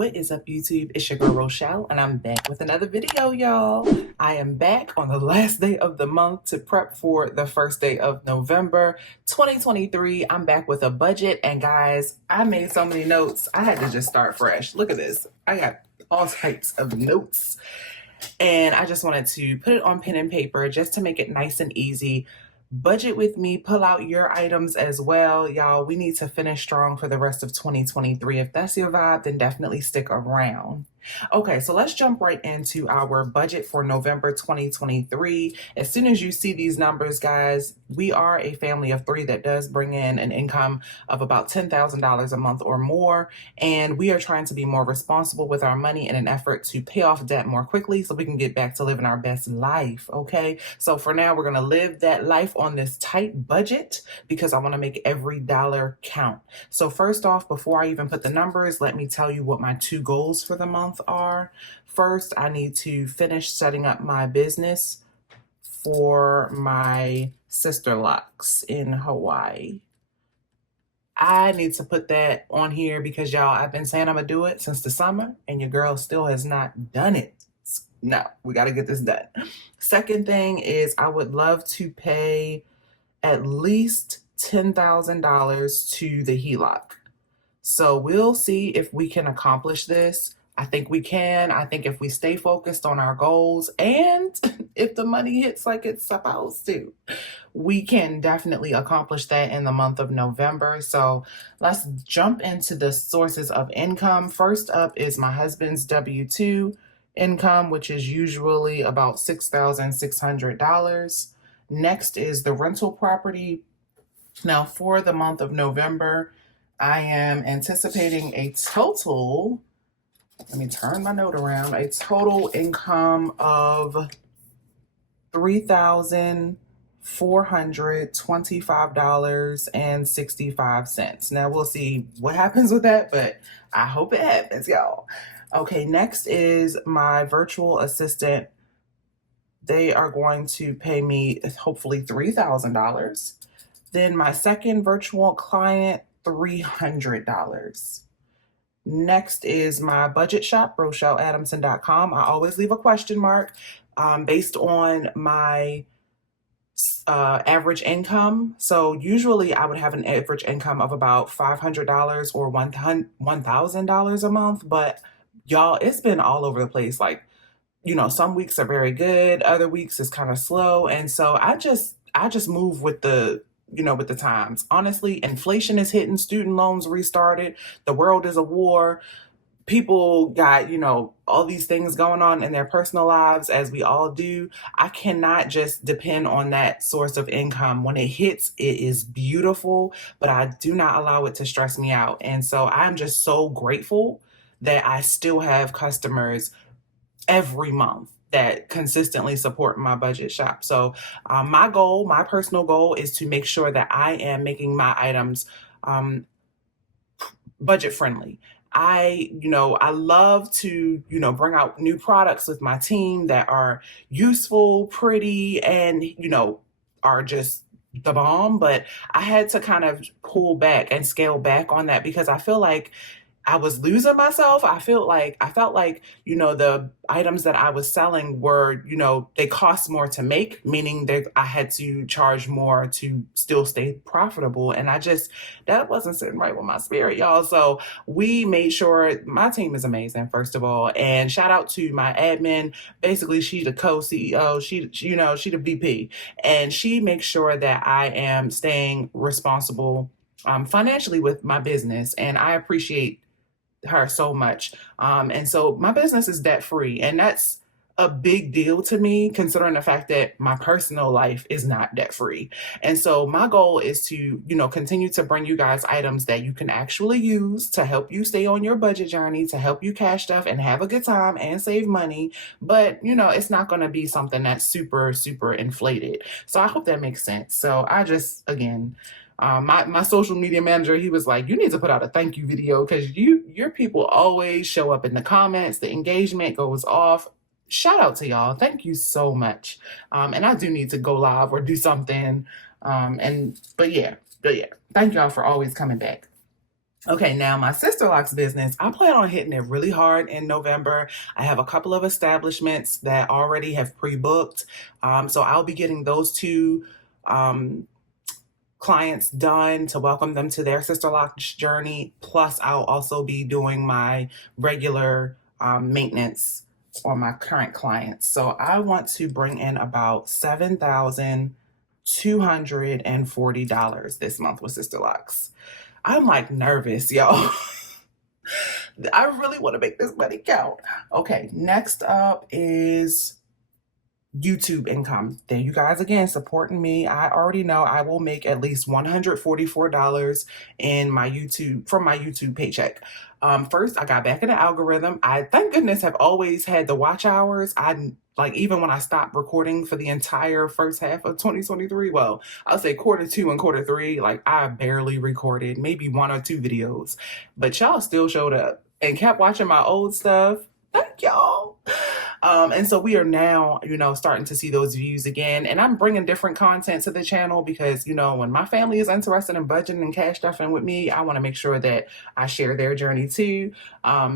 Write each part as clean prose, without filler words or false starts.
What is up, YouTube? It's your girl Rochelle, and I'm back with another video, y'all. I am back on the last day of the month to prep for the first day of November 2023. I'm back with a budget, and guys, I made so many notes. I had to just start fresh. Look at this. I got all types of notes, and I just wanted to put it on pen and paper just to make it nice and easy. Budget with me, pull out your items as well. Y'all, we need to finish strong for the rest of 2023. If that's your vibe, then definitely stick around. Okay, so let's jump right into our budget for November 2023. As soon as you see these numbers, guys, we are a family of three that does bring in an income of about $10,000 a month or more. And we are trying to be more responsible with our money in an effort to pay off debt more quickly so we can get back to living our best life, okay? So for now, we're gonna live that life on this tight budget because I wanna make every dollar count. So first off, before I even put the numbers, let me tell you what my two goals for the month are. First, I need to finish setting up my business for my sister locks in Hawaii. I need to put that on here because y'all, I've been saying I'm gonna do it since the summer and your girl still has not done it. No, we got to get this done. Second thing is I would love to pay at least $10,000 to the HELOC. So we'll see if we can accomplish this. I think we can. I think if we stay focused on our goals and if the money hits like it's supposed to, we can definitely accomplish that in the month of November. So let's jump into the sources of income. First up is my husband's W-2 income, which is usually about $6,600. Next is the rental property. Now for the month of November, I am anticipating a total, let me turn my note around, a total income of $3,425.65. Now we'll see what happens with that, but I hope it happens, y'all. Okay, next is my virtual assistant. They are going to pay me hopefully $3,000. Then my second virtual client, $300. Next is my budget shop, RochelleAdamson.com. I always leave a question mark based on my average income. So usually I would have an average income of about $500 or $1,000 a month. But y'all, it's been all over the place. Like, you know, some weeks are very good, other weeks is kind of slow. And so I just move with the times. Honestly, inflation is hitting, student loans restarted, the world is a war. People got, all these things going on in their personal lives, as we all do. I cannot just depend on that source of income. When it hits, it is beautiful, but I do not allow it to stress me out. And so I'm just so grateful that I still have customers every month that consistently support my budget shop. So my personal goal is to make sure that I am making my items budget friendly. I love to, bring out new products with my team that are useful, pretty, and, are just the bomb. But I had to kind of pull back and scale back on that because I feel like I was losing myself. I felt like, the items that I was selling were, they cost more to make, meaning that I had to charge more to still stay profitable. And that wasn't sitting right with my spirit, y'all. So we made sure my team is amazing, first of all. And shout out to my admin. Basically, she's the co-CEO. She the VP. And she makes sure that I am staying responsible financially with my business. And I appreciate her so much. And so my business is debt free, and that's a big deal to me considering the fact that my personal life is not debt free. And so my goal is to, continue to bring you guys items that you can actually use to help you stay on your budget journey, to help you cash stuff and have a good time and save money. But, it's not going to be something that's super, super inflated. So I hope that makes sense. So again, my social media manager, he was like, you need to put out a thank you video because your people always show up in the comments. The engagement goes off. Shout out to y'all. Thank you so much. And I do need to go live or do something. But yeah, thank y'all for always coming back. Okay, now my sister-locks business, I plan on hitting it really hard in November. I have a couple of establishments that already have pre-booked. So I'll be getting those two um, clients done to welcome them to their sister-locks journey. Plus, I'll also be doing my regular maintenance on my current clients. So I want to bring in about $7,240 this month with Sister Locks. I'm like nervous, y'all. I really want to make this money count. Okay, next up is YouTube income. There you guys again supporting me. I already know I will make at least $144 in my YouTube from my YouTube paycheck. First, I got back in the algorithm. I thank goodness have always had the watch hours. I like even when I stopped recording for the entire first half of 2023. Well, I'll say quarter 2 and quarter 3. Like I barely recorded, maybe 1 or 2 videos, but y'all still showed up and kept watching my old stuff. Thank y'all. And so we are now, starting to see those views again. And I'm bringing different content to the channel because, when my family is interested in budgeting and cash stuffing with me, I want to make sure that I share their journey too,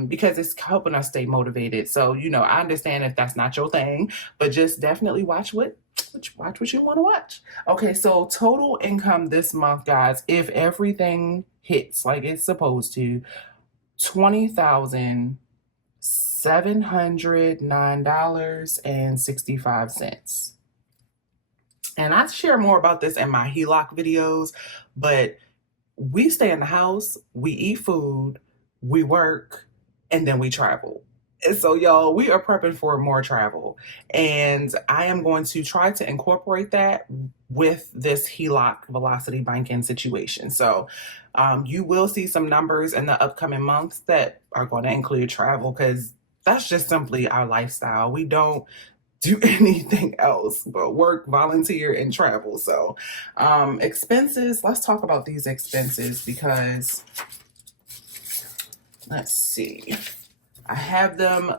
because it's helping us stay motivated. So, I understand if that's not your thing, but just definitely watch what you want to watch. Okay, so total income this month, guys, if everything hits like it's supposed to, $20,709.65. And I share more about this in my HELOC videos, but we stay in the house, we eat food, we work, and then we travel. And so, y'all, we are prepping for more travel. And I am going to try to incorporate that with this HELOC velocity banking situation. So you will see some numbers in the upcoming months that are going to include travel because that's just simply our lifestyle. We don't do anything else but work, volunteer, and travel. So expenses, let's talk about these expenses because let's see. I have them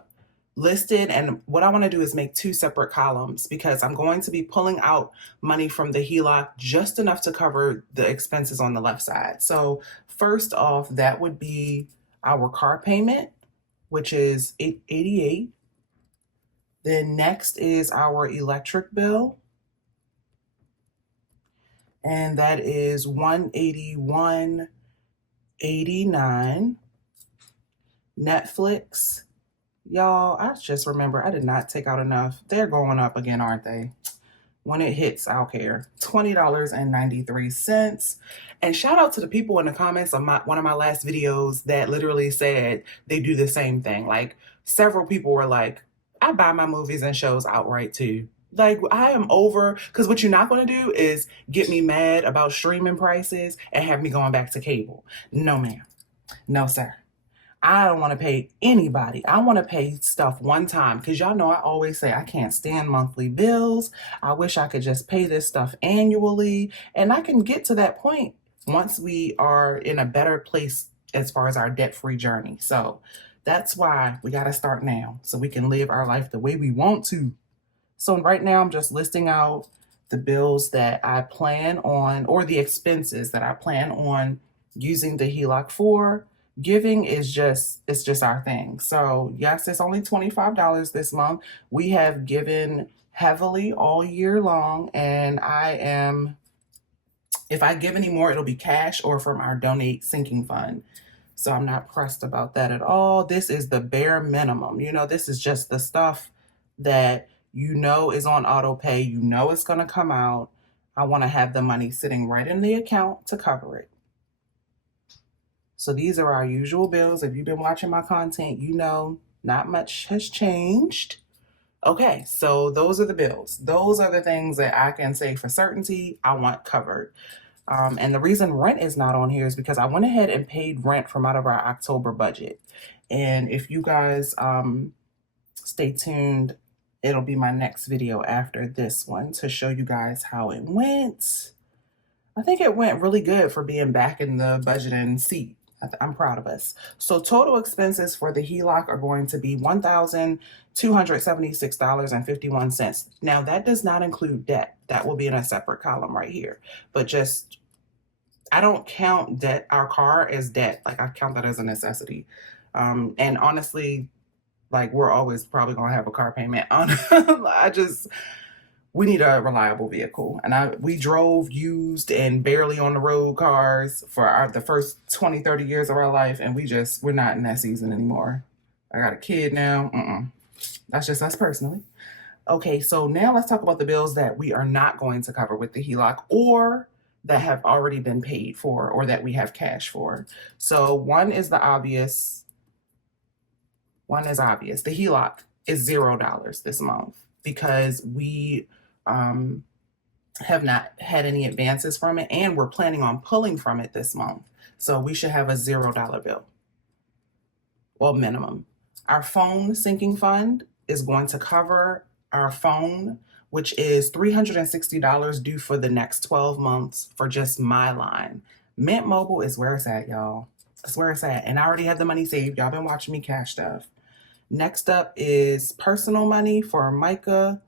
listed, and what I want to do is make 2 separate columns because I'm going to be pulling out money from the HELOC just enough to cover the expenses on the left side. So first off, that would be our car payment, which is $888. Then next is our electric bill, and that is $181.89. Netflix, y'all, I just remember I did not take out enough. They're going up again, aren't they? When it hits, I'll care. $20.93. And shout out to the people in the comments on one of my last videos that literally said they do the same thing. Like several people were like, I buy my movies and shows outright too. Like I am over, because what you're not going to do is get me mad about streaming prices and have me going back to cable. No, ma'am. No, sir. I don't want to pay anybody. I want to pay stuff one time because y'all know I always say I can't stand monthly bills. I wish I could just pay this stuff annually. And I can get to that point once we are in a better place as far as our debt-free journey. So that's why we got to start now so we can live our life the way we want to. So right now I'm just listing out the bills that I plan on, or the expenses that I plan on using the HELOC for. Giving is just our thing. So yes, it's only $25 this month. We have given heavily all year long, and if I give any more, it'll be cash or from our donate sinking fund. So I'm not pressed about that at all. This is the bare minimum. This is just the stuff that is on auto pay. It's going to come out. I want to have the money sitting right in the account to cover it. So these are our usual bills. If you've been watching my content, not much has changed. Okay, so those are the bills. Those are the things that I can say for certainty I want covered. And the reason rent is not on here is because I went ahead and paid rent from out of our October budget. And if you guys stay tuned, it'll be my next video after this one to show you guys how it went. I think it went really good for being back in the budgeting seat. I'm proud of us. So total expenses for the HELOC are going to be $1,276.51. Now that does not include debt. That will be in a separate column right here. But just I don't count debt, our car, as debt. Like, I count that as a necessity. And honestly, like, we're always probably gonna have a car payment on. We need a reliable vehicle. And we drove used and barely on the road cars for the first 20, 30 years of our life, and we're not in that season anymore. I got a kid now. That's just us personally. Okay, so now let's talk about the bills that we are not going to cover with the HELOC, or that have already been paid for, or that we have cash for. So one is obvious. The HELOC is $0 this month because we have not had any advances from it, and we're planning on pulling from it this month. So we should have a $0 bill. Well, minimum. Our phone sinking fund is going to cover our phone, which is $360 due for the next 12 months for just my line. Mint Mobile is where it's at, y'all. That's where it's at. And I already have the money saved. Y'all been watching me cash stuff. Next up is personal money for Micah.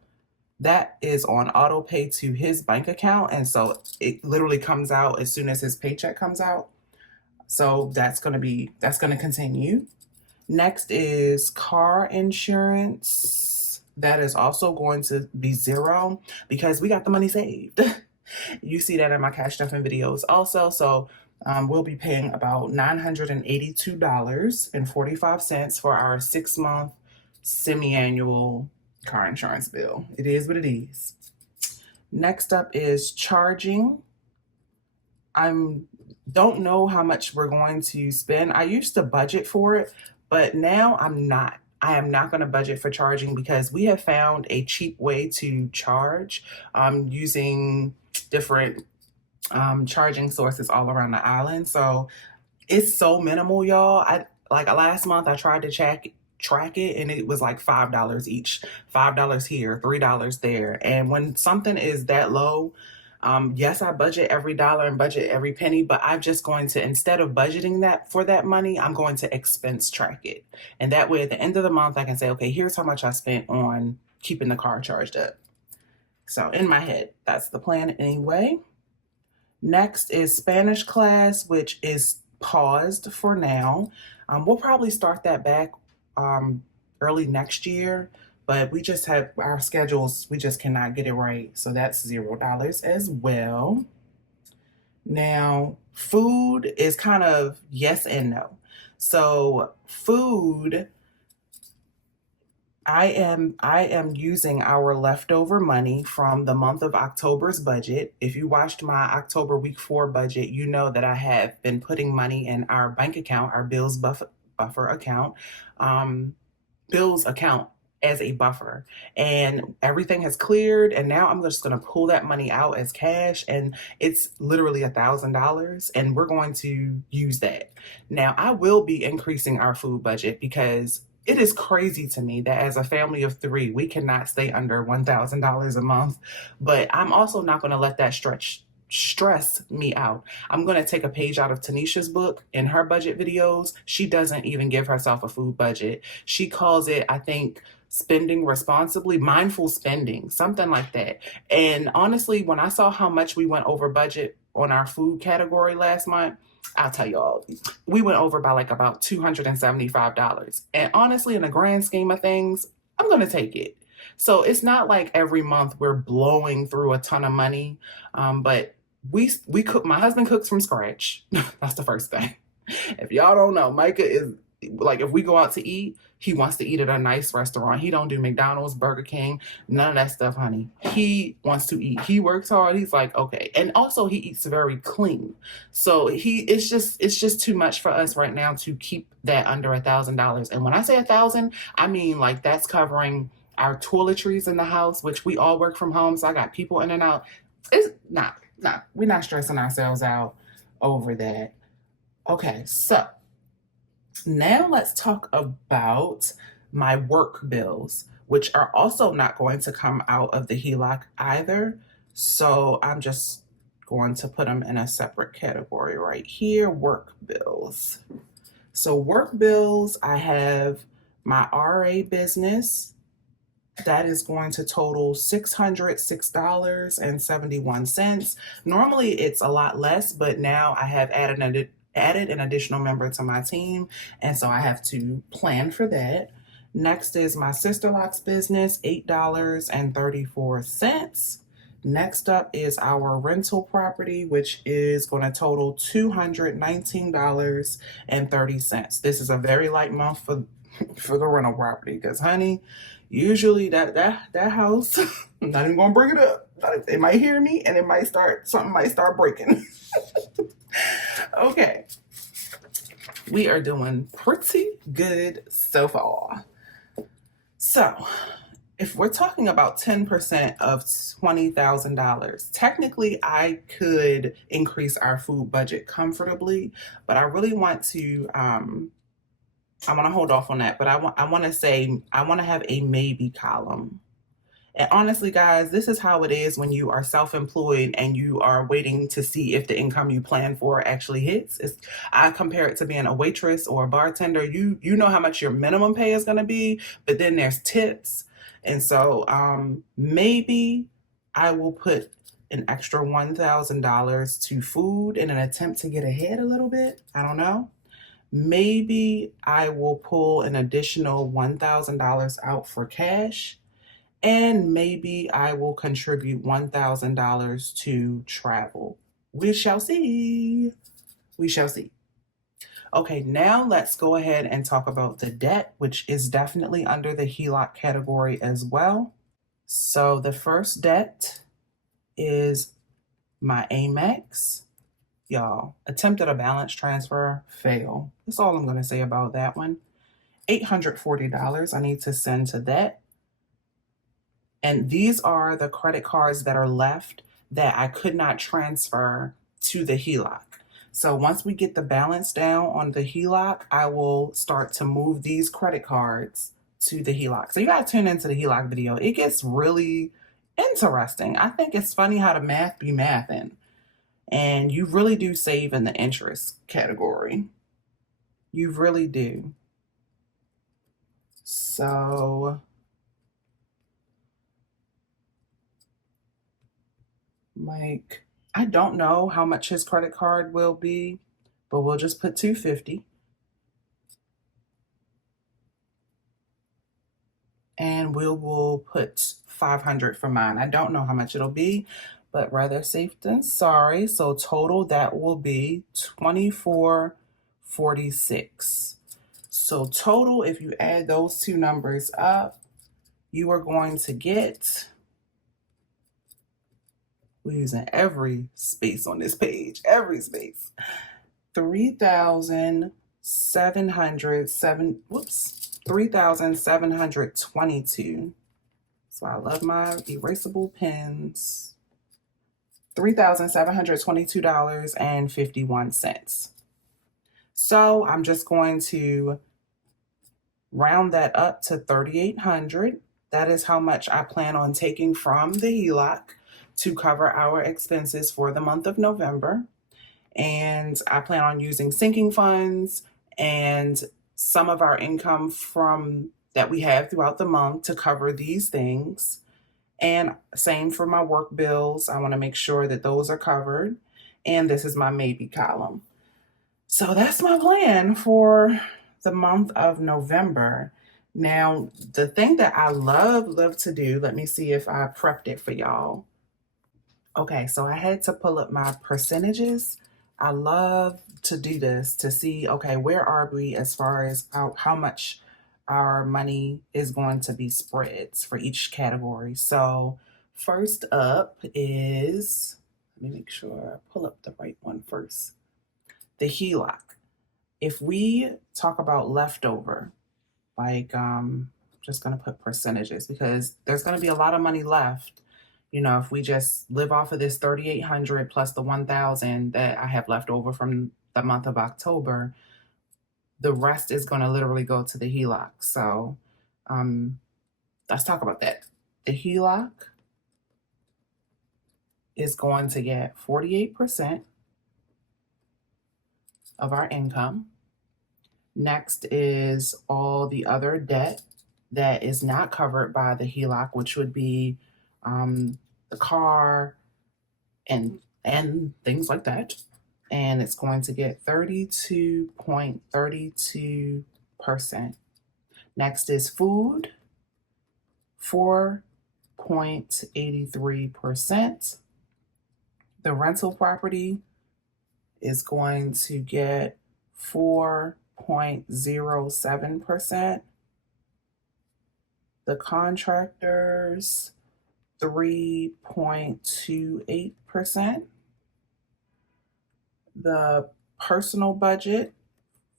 That is on auto pay to his bank account. And so it literally comes out as soon as his paycheck comes out. So that's going to continue. Next is car insurance. That is also going to be $0 because we got the money saved. You see that in my cash stuffing videos also. So we'll be paying about $982.45 for our 6-month semi-annual car insurance bill. It is what it is. Next up is charging. I don't know how much we're going to spend. I used to budget for it, but now I'm not. I am not going to budget for charging because we have found a cheap way to charge using different charging sources all around the island. So it's so minimal, y'all. Like last month I tried to track it, and it was like $5 each. $5 here, $3 there. And when something is that low, yes, I budget every dollar and budget every penny, but I'm just going to, instead of budgeting that for that money, I'm going to expense track it. And that way at the end of the month, I can say, okay, here's how much I spent on keeping the car charged up. So in my head, that's the plan anyway. Next is Spanish class, which is paused for now. We'll probably start that back early next year, but we just have our schedules, we just cannot get it right. So that's $0 as well. Now, food is kind of yes and no. So food, I am using our leftover money from the month of October's budget. If you watched my October week 4 budget, you know that I have been putting money in our bank account, our bills buffer account, bills account as a buffer, and everything has cleared. And now I'm just going to pull that money out as cash, and it's literally $1,000, and we're going to use that. Now I will be increasing our food budget because it is crazy to me that as a family of 3, we cannot stay under $1,000 a month. But I'm also not going to let that stress me out. I'm going to take a page out of Tanisha's book. In her budget videos, she doesn't even give herself a food budget. She calls it, I think, spending responsibly, mindful spending, something like that. And honestly, when I saw how much we went over budget on our food category last month, I'll tell y'all, we went over by like about $275. And honestly, in the grand scheme of things, I'm going to take it. So it's not like every month we're blowing through a ton of money. But we cook, my husband cooks from scratch. That's the first thing. If y'all don't know, Micah is like, if we go out to eat, he wants to eat at a nice restaurant. He don't do McDonald's, Burger King, none of that stuff, honey. He wants to eat. He works hard. He's like, okay. And also he eats very clean. So it's just too much for us right now to keep that under $1,000. And when I say 1,000, I mean like that's covering our toiletries in the house, which we all work from home. So I got people in and out. It's not, we're not stressing ourselves out over that. Okay, so now let's talk about my work bills, which are also not going to come out of the HELOC either. So I'm just going to put them in a separate category right here, work bills. So work bills, I have my RA business, That is going to total $606.71. Normally it's a lot less, but now I have added an additional member to my team, and so I have to plan for that. Next is my Sisterlocks business, $8.34. Next up is our rental property, which is going to total $219.30. This is a very light month for the rental property because, honey, usually that house, I'm not even gonna bring it up. They might hear me and something might start breaking. Okay. We are doing pretty good so far. So if we're talking about 10% of $20,000, technically I could increase our food budget comfortably, but I really want to I want to hold off on that, but I want to have a maybe column. And honestly, guys, this is how it is when you are self-employed and you are waiting to see if the income you plan for actually hits. I compare it to being a waitress or a bartender. You know how much your minimum pay is going to be, but then there's tips. And so maybe I will put an extra $1,000 to food in an attempt to get ahead a little bit. I don't know. Maybe I will pull an additional $1,000 out for cash, and maybe I will contribute $1,000 to travel. We shall see. We shall see. Okay, now let's go ahead and talk about the debt, which is definitely under the HELOC category as well. So the first debt is my Amex. Y'all, attempted a balance transfer, fail. That's all I'm going to say about that one. $840 I need to send to that. And these are the credit cards that are left that I could not transfer to the HELOC. So once we get the balance down on the HELOC, I will start to move these credit cards to the HELOC. So you got to tune into the HELOC video. It gets really interesting. I think it's funny how the math be mathing. And you really do save in the interest category. You really do. So Mike, I don't know how much his credit card will be, but we'll just put $250. And we'll put $500 for mine. I don't know how much it'll be, but rather safe than sorry. So total that will be $24.46. So total, if you add those two numbers up, you are going to get, we're using every space on this page, every space, 3,722. So I love my erasable pens. $3,722.51. So I'm just going to round that up to $3,800. That is how much I plan on taking from the HELOC to cover our expenses for the month of November. And I plan on using sinking funds and some of our income from that we have throughout the month to cover these things. And same for my work bills. I want to make sure that those are covered. And this is my maybe column. So that's my plan for the month of November. Now, the thing that I love to do, let me see if I prepped it for y'all. Okay, so I had to pull up my percentages. I love to do this to see, okay, where are we as far as how much our money is going to be spread for each category. So first up is, let me make sure I pull up the right one first. The HELOC. If we talk about leftover, like I'm just going to put percentages because there's going to be a lot of money left. You know, if we just live off of this $3,800 plus the $1,000 that I have left over from the month of October, the rest is going to literally go to the HELOC. So let's talk about that. The HELOC is going to get 48% of our income. Next is all the other debt. that is not covered by the HELOC, which would be the car and things like that. And it's going to get 32.32%. Next is food, 4.83%. The rental property is going to get 4.07%. The contractors, 3.28%. The personal budget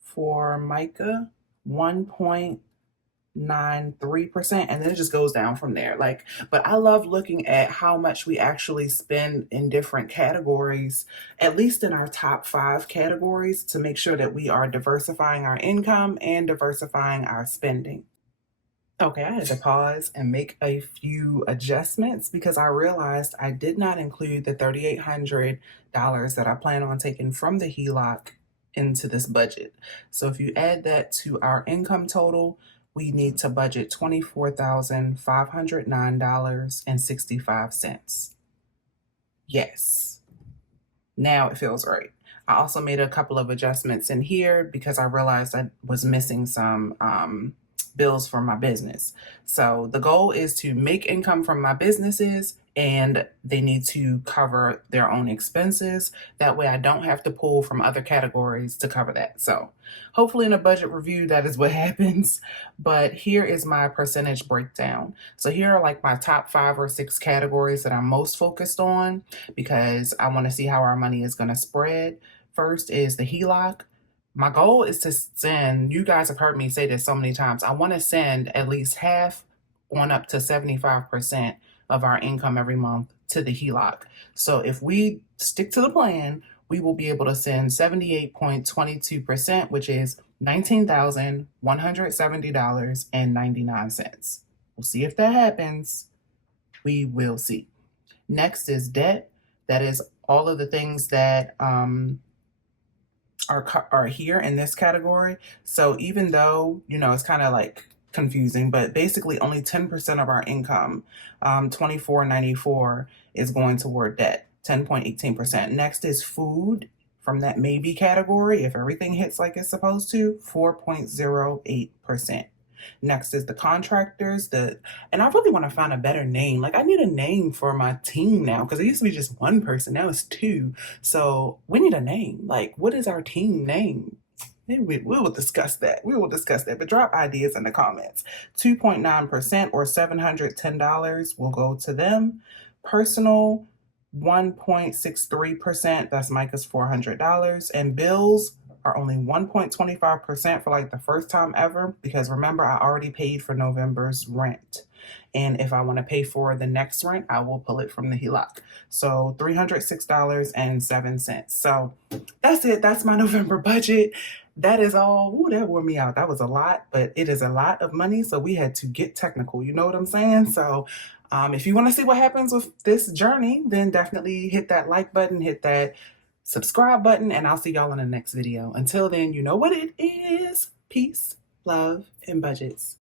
for Micah, 1.93%, and then it just goes down from there. But I love looking at how much we actually spend in different categories, at least in our top 5 categories, to make sure that we are diversifying our income and diversifying our spending. Okay, I had to pause and make a few adjustments because I realized I did not include the $3,800 that I plan on taking from the HELOC into this budget. So if you add that to our income total, we need to budget $24,509.65. Yes, now it feels right. I also made a couple of adjustments in here because I realized I was missing some bills from my business. So the goal is to make income from my businesses, and they need to cover their own expenses. That way I don't have to pull from other categories to cover that. So hopefully in a budget review, that is what happens. But here is my percentage breakdown. So here are like my top 5 or 6 categories that I'm most focused on because I want to see how our money is going to spread. First is the HELOC. My goal is to send, you guys have heard me say this so many times, I want to send at least half on up to 75% of our income every month to the HELOC. So if we stick to the plan, we will be able to send 78.22%, which is $19,170.99. We'll see if that happens. We will see. Next is debt. That is all of the things that are here in this category. So even though, it's kind of like confusing, but basically only 10% of our income, $24.94, is going toward debt, 10.18%. Next is food from that maybe category. If everything hits like it's supposed to, 4.08%. Next is the contractors, and I really want to find a better name. I need a name for my team now because it used to be just one person. Now it's 2. So we need a name. What is our team name? Maybe we will discuss that. But drop ideas in the comments. 2.9% or $710 will go to them. Personal, 1.63%. That's Micah's $400. And bills are only 1.25% for the first time ever, because remember, I already paid for November's rent. And if I want to pay for the next rent, I will pull it from the HELOC. So $306.07. So that's it. That's my November budget. That is all. Ooh, that wore me out. That was a lot, but it is a lot of money. So we had to get technical. You know what I'm saying? So if you want to see what happens with this journey, then definitely hit that like button, hit that subscribe button, and I'll see y'all in the next video. Until then, you know what it is. Peace, love, and budgets.